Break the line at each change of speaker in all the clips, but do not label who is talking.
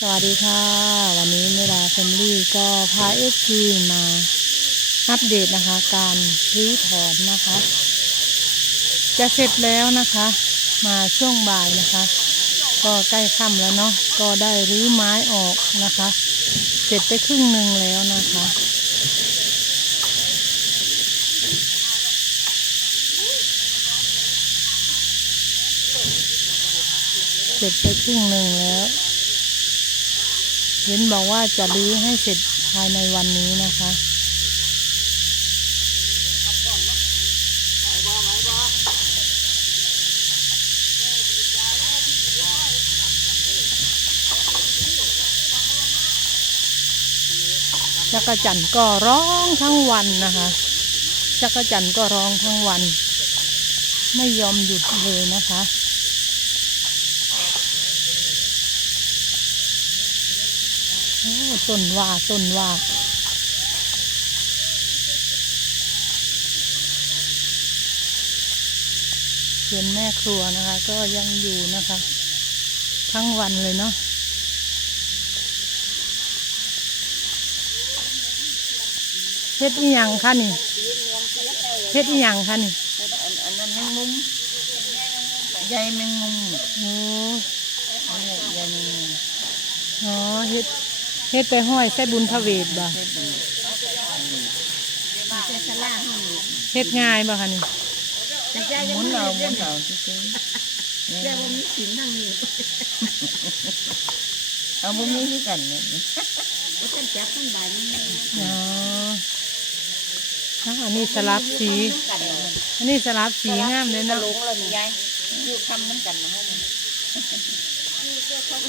สวัสดีค่ะ วันนี้เมดาแฟมลี่ก็พาเอฟซีมาอัปเดตนะคะ การรื้อถอนนะคะ จะเสร็จแล้วนะคะ มาช่วงบ่ายนะคะ ก็ใกล้ค่ำแล้วเนาะก็ได้รื้อไม้ออกนะคะ เสร็จไปครึ่งหนึ่งแล้วนะคะเสร็จไปครึ่งหนึ่งแล้ว เห็นบอกว่าจะรื้อให้เสร็จภายในวันนี้นะคะจักรจันทร์ก็ร้องทั้งวันนะคะจักรจันทร์ก็ร้องทั้งวัน ไม่ยอมหยุดเลยนะคะ โอ้ ต้นว่าต้นว่าส่วนแม่ครัวนะคะ ก็ยังอยู่นะคะ ทั้งวันเลยเนาะเฮ็ดอีหยังคะนี่เฮ็ดอีหยังคะนี่
อันอันนั้นแมงมุมใยแมงมุม
โอ้
อันนี้ใยแมงมุม
อ๋อเฮ็ดเฮ็ดไปห้อยใส่บุญพระเวทบ่
เฮ็ดเป็นจะสลาห้อง
เฮ็ดง่ายบ่คะนี่
หมุนเอาหมุนเอาซื่อๆนี่
แต่ว่ามีสินทางนี้
เอาบ่มีคือกันเนี่ย
แล้วฉันจับทั้งใบมันไม่
อ๋ออะอันนี้สลับสี
กันนะมัน
อันนี้สลับสีงามเลย
ตะ
เนาะ
ลงแล้วนี่ยายอยู่คำน้ำกันนะเฮามันเอ้าเลิกแล้ว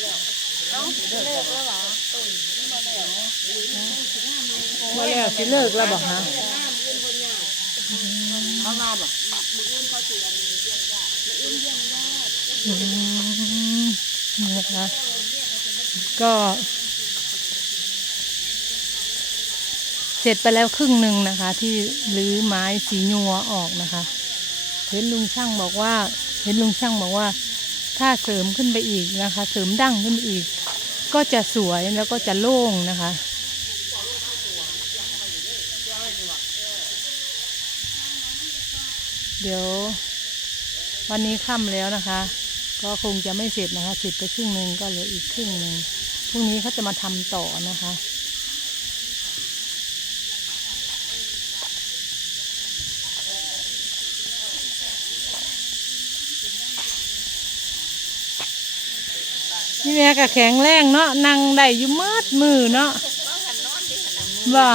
เหรอ
ว่าแล้วสิเลิกแล้วบอกฮะ
เขามาบ่
อืมนี่นะคะก็เสร็จไปแล้วครึ่งหนึ่งนะคะ ที่รื้อไม้สีนัวออกนะคะ เห็นลุงช่างบอกว่า เห็นลุงช่างบอกว่า ถ้าเสริมขึ้นไปอีกนะคะ เสริมดั้งขึ้นไปอีก ก็จะสวยแล้วก็จะโล่งนะคะเดี๋ยววันนี้ค่ำแล้วนะคะ ก็คงจะไม่เสร็จนะคะเสร็จไปครึ่งหนึ่งก็เหลืออีกครึ่งหนึ่งพรุ่งนี้เขาจะมาทำต่อนะคะ แม่ก็แข็งแรงเนาะนั่งได้อยู่มืดมือเนาะบ่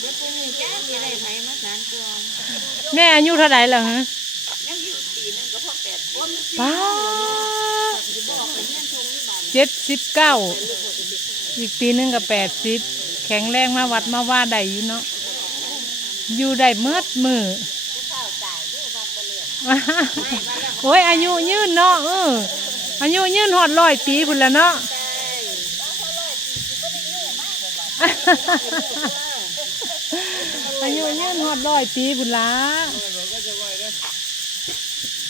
เด็กคนนี้แจ้มีอะไรไผมาสานตัว
แม่อายุเท่าไหร่แล้วฮะ
ยังอยู่ปีนึงก็พอแปดคน
ป้าเจ็ดสิบเก้าอีกปีหนึงกับแปดสิบแข็งแรงมาวัดมาว่าได้อยู่เนาะอยู่ได้เมื่อมือ โอ้ยอายุยืนเนาะเอออายุยืนหอดร้อยปีพุ่นละเนาะอายุยืนหอดร้อยปีพุ่นละ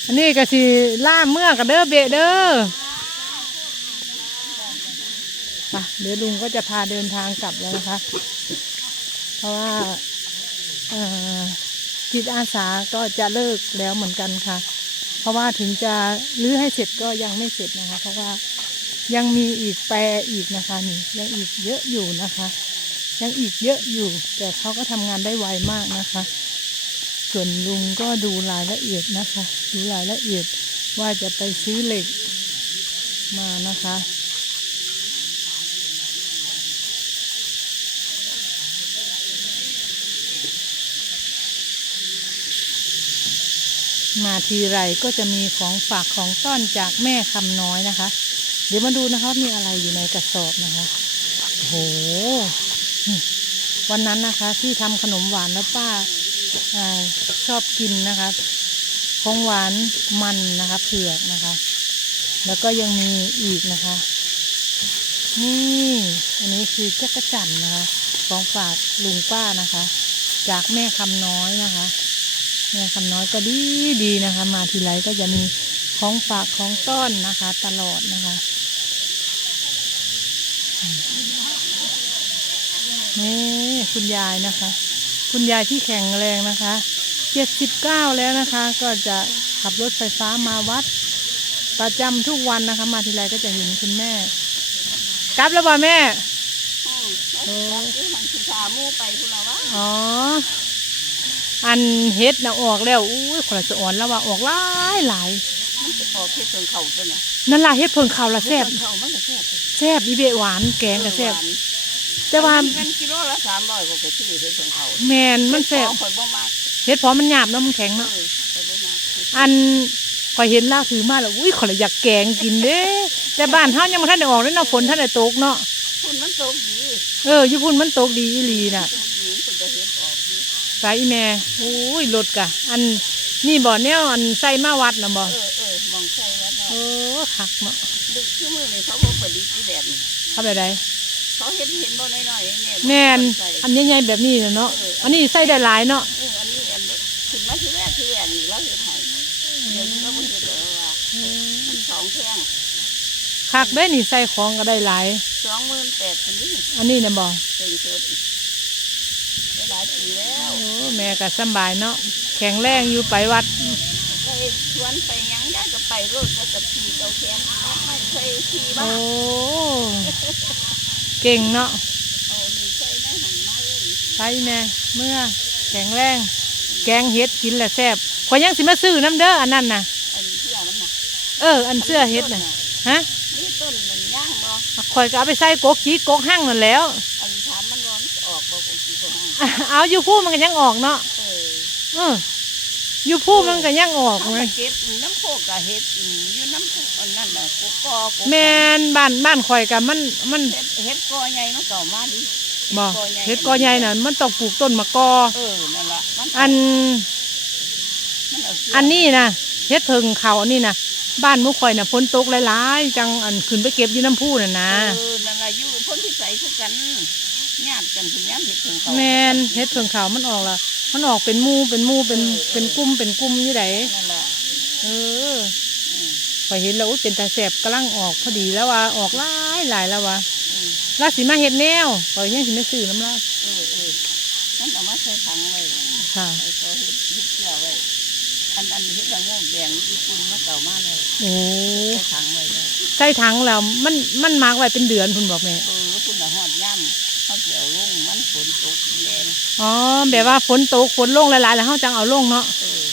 อันนี้ก็สิล่ามเมื่อกับเด้อเบะเด้อไปเดี๋ยวลุงก็จะพาเดินทางกลับแล้วนะคะ เพราะว่าเอ่อจิตอาสาก็จะเลิกแล้วเหมือนกันค่ะเพ ราะว่าถึงจะรื้อให้เสร็จก็ยังไม่เสร็จนะคะ เพราะว่ายังมีอีกแปรอีกนะคะนี่ยังอีกเยอะอยู่นะคะ ยังอีกเยอะอยู่ แต่เขาก็ทำงานได้ไวมากนะคะ ส่วนลุงก็ดูรายละเอียดนะคะ ดูรายละเอียดว่าจะไปซื้อเหล็กมานะคะ มาทีไรก็จะมีของฝากของต้อนจากแม่คำน้อยนะคะ เดี๋ยวมาดูนะคะมีอะไรอยู่ในกระสอบนะคะโหวันนั้นนะคะที่ทำขนมหวานแล้วป้าอชอบกินนะคะของหวานมันนะคะเผือกนะคะ แล้วก็ยังมีอีกนะคะ นี่อันนี้คือจักระจันนะคะ ของฝากลุงป้านะคะ จากแม่คำน้อยนะคะ แม่คำน้อยก็ดีดีนะคะ มาทีไรก็จะมีขของฝากของต้อนนะคะ ตลอดนะคะนี่คุณยายนะคะ คุณยายที่แข็งแรงนะคะเจ็ดสิบเก้าแล้วนะคะ ก็จะขับรถไฟฟ้ามาวัด ประจำทุกวันนะคะ มาทีไรก็จะเห็นคุณแม่กลับแล้วบ่แม่
โอ้ยที่มันคือขาหมูไปคุณละวะ
อ๋อ อันเฮ็ดนะออกแล้วอุ้ยคนละจะอ่อนแล้วว่าออกหลายหลาย
มันจะออกที่ต้นเขาตัวน่ะ
นั่นล่ะเฮ็ดเพิ่งเขาวละแซ่บ
ต้นเขามันก็แซ่บ
แซ่บอีเบะหวานแกงก็แซ่บแต่ว่า
มันกิโลละสามร้อยกว่าก็ชื่อเห็ดต้นเขา
แมนมันแซ่บ
ข่อยบ่มาก
เฮ็ดพอมันหยาบเนาะมันแข็ง
เอ
เนาะ
อข่อยบ่มาก
อันข่อยเห็นลาวถือมาแล้วอุ้ยข่อยเลยอยากแกงกินเด้แต่บ้านเฮายังบ่ทันได้ออกเลยเนาะฝนทันได้ตกเนาะ
คุณมันตกดี
เอออยู่พุ่นมันตกดีอีหลีน่ะ สายอีแม่อุ้ยรถกะ อันนี่บ่แนวอันใส่มาวัดน่ะบ่
เออเออมองใช่ว่าเนาะ
โอ้คักเนาะ
ดึกชื่อมือนี่เขาบอกประดิษฐ์ที่แบบนี้
เข้าไปได้
เขาเห็นเห็นบ่น้อยๆเนี่ย
แม่น
ใส่
อันใหญ่ๆแบบนี้น่ะเนาะอันนี้ใส่ได้หลายเนาะ
เอออันนี้อันนี้ถึงมาที่แรกคืออันนี้แล้วเห็นไห้เดี๋ยวนี้เราบ่เห็นแล้วว่ามันสองแท่ง
คักได้นี่ใส่ของก็ได้หลาย
สองหมื่นแปดคนนี้
อันนี้น่ะบ่
เต็งเชิดได้ หลายปีแล้ว
โอ้แม่ก็สำบายเนาะแข็งแรงอยู่ไปวัด
ไปชวนไปหยังได้ก็ไปรถก็กับขี่เจ้าแขนไม่เคยขี่
โอ้
บ้าง
เก่งเนาะ
เอานี่ใส่ในหันมาเลย
ไปแม่เมื่อแข็งแรง แกงเฮ็ดกินแหละแซ่บขอยยังสิมาซื้อน้ำเด้ออันนั้นน่ะ
อันนี้เสื้อมันน่ะ
เออ อันเสื้อเฮ็ดน่ะฮะ
นี่ต้นมันย่างบ่
ข่อยก็เอาไปใส่กกจีกกห้างนั่นแหล้ว เอาอยู่ผู้มันก็ยังออกเนาะ
เออ
เอออยู่ผู้มันก็ยังออก
เขา
เล
ไป
ย
เก็บน้ำโคกกะเฮ็ดอยู่น้ำโคกอันนั้นน่ะกกกอกก
แมนบ้านบ้านข่อยกับมันมัน
เฮ็ดเฮ็ดกอใหญ่มันเก่ามาดิ
บ่เฮ็ดกอใหญ่น่ะมันต้องปลูกต้นมะกอ
เออนั่นล่ะมัน
อัน
มันเอาเสื้
อันนี้นะเฮ็ดเพิงเขาอันนี้นะบ้านหมุข่อยน่ะฝนตกหลายๆจังอันขึ้นไปเก็บอยู่น้ำพุน่ะนะ
เออนั่นล่ะอยู่พ้นที่ใส่คือกัน ญาติกันคุณยามเฮ็ดถึงเขา
แมนเฮ็ดเพิงเขามันออกละมันออกเป็นหมู่เป็นหมู่เป็นเป็นกลุ่มเป็นกลุ่มอยู่ได
นั่นล่ะ
เออ
อืม
ข่อยเห็นแล้วอุ๊ยเป็นตาแสบกำลังออกพอดีแล้วว่าออกหลายหลายแล้วว่า
อืม
ลาสิมาเฮ็ดแนวข่อยยังสิมาซื้อน้ำลา
เออเออนั่นเอามาใส่ถังไว้
ค่ะ
ไอ้เขาเฮ็ดเฮ็ดเสื้อไว้อันอันเฮ็ดละโงกแดงญี่ปุ่นมาเก่ามาแล้ว
โอ้
ใส่ถังไว้เลย
ใส่ถังแล้วมันมันมากไว้เป็นเดือนคุณบอกแม่
เออคุณน่ะฮอดย่ำ เขาสิเอาลงมันฝนตกแรง
อ๋อแบบว่าฝนตกฝนลงหลายๆแล้วเฮาจังเอาลงเนาะ
เออ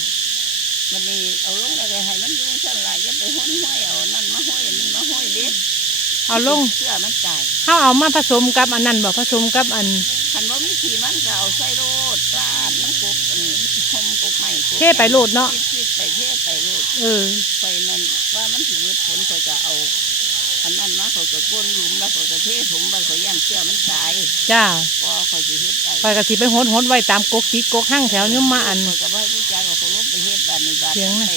มันนี่เอาลงแล้วก็ให้มันอยู่ซั่นล่ะอย่าไปห้อยห้อยเอานั่นมาห้อยอันนี้มาห้อยเด็ด
เอาลง
เสื้อมันตาย
เฮาเอามาผสมกับอันนั้นบ่ผสมกับอัน
คันว่ามีขี่มันก็เอาใส่โรดลาดมันกบอันคมกบใหม่กบ
เทไปโลดเนาะ
ฟิดๆไปเทไปโรด
เออ
ไปนั่นว่ามันสิเบิดผลเขาจะเอา อันนั้นมาเขาก็ก้นหลุมแล้วเขาก็เทผมไปเขาย่านเสื้อมันตาย
จ้า
ก็เขาจะเฮ็ดได้
ข่อยก็สิไปโหดโหดไว้ตามกกจิกกกห้างแถวนี้มาอัน
เขาก็บ่ให้รู้จักว่าเขาลงไปเฮ็ดบ้านนี้บ้าน
เสียง
นั้น
น่ะ
ไป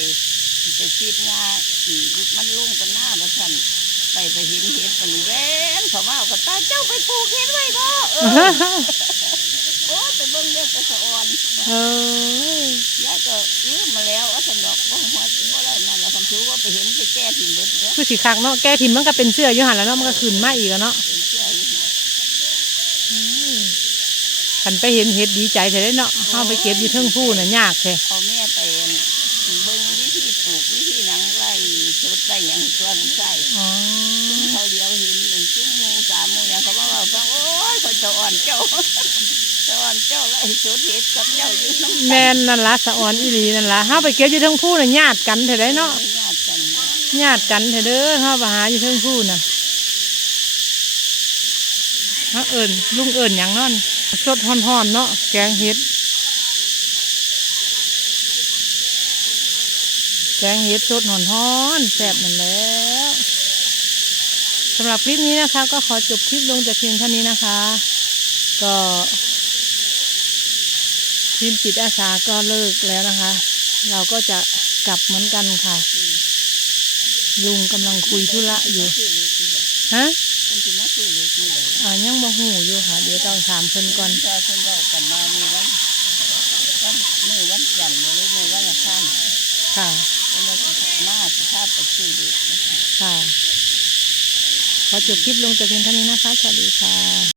ไปฟีดงาอีกมันลงกันหน้าว่าซั่นไปไปเห็นเฮ็ดมันนี่แว้นเขามาเอาก็ตาเจ้าไปปลูกเฮ็ดไว้บ่เออโอ้ไปเบิ่งเด้อไปสะออน
เออยา
ยก็ลืมมาแล้วว่าสนดอกว่าหัว บ่ได้นั่นแหละคำชูว่าไปเห็นไปแก้ถิ่นเบิดเด้อ
คือสิคักเนาะแกทิมมันก็เป็นเสื้ออยู่หันแล้วเนาะมันก็ขึ้นมาอีกอะเนาะ
เป็นเสื้ออยู่
คันไปเห็นเห็ดดีใจแต่ได้เนาะเฮาไปเก็บอยู่เทิงผู้น่ะยากแท้
เอาแม่ไปเบิ่งวิธีปลูกวิธีหนังไล่สดไล่หยังส่วนใส่
อ๋อ
เขาเดียวเห็นเป็นจุ้งมูสามมูหยังเขาบอกว่าฟังโอ้ยคนจะอ่อนเจ้าจะอ่อนเจ้าไล่สดเห็ดกับเจ้าอยู่น้ำ
แม่นนั่นล่ะสะออนอีหลีนั่นล่ะเฮาไปเก็บอยู่เทิงผู้น่ะญาติกันแท้ได้เนาะ
ญาติกัน
ญาติกันแท้เด้อเฮาไปหาอยู่เทิงผู้น่ะเฮาเอิ้นลุงเอิ้นหยังเนาะสดฮ้อนๆเนาะแกงเห็ด แกงเห็ดสดหอนฮ้อนๆแซ่บมันแล้วสำหรับคลิปนี้นะคะ ก็ขอจบคลิปลงแต่เพียงเท่านี้นะคะ ก็ทีมจิตอาสาก็เลิกแล้วนะคะ เราก็จะกลับเหมือนกันค่ะ ลุงกำลังคุยธุระอยู่ฮะ
เป็นสิมาซื้อเล็กนี่แหละ
อ่ายังบ่หูอยู่ค่ะ เดี๋ยวต้องถามเพิ่นก่อน
ถ้าคนเรากันมามีวันวันมือวันจันทร์หรือมือวันอังคาร
ค่ะ
เป็นวันมาสิพาไปซื้อเด็ก
ค่ะ ขอจบคลิปลงแต่เพียงเท่านี้นะคะ สวัสดีค่ะ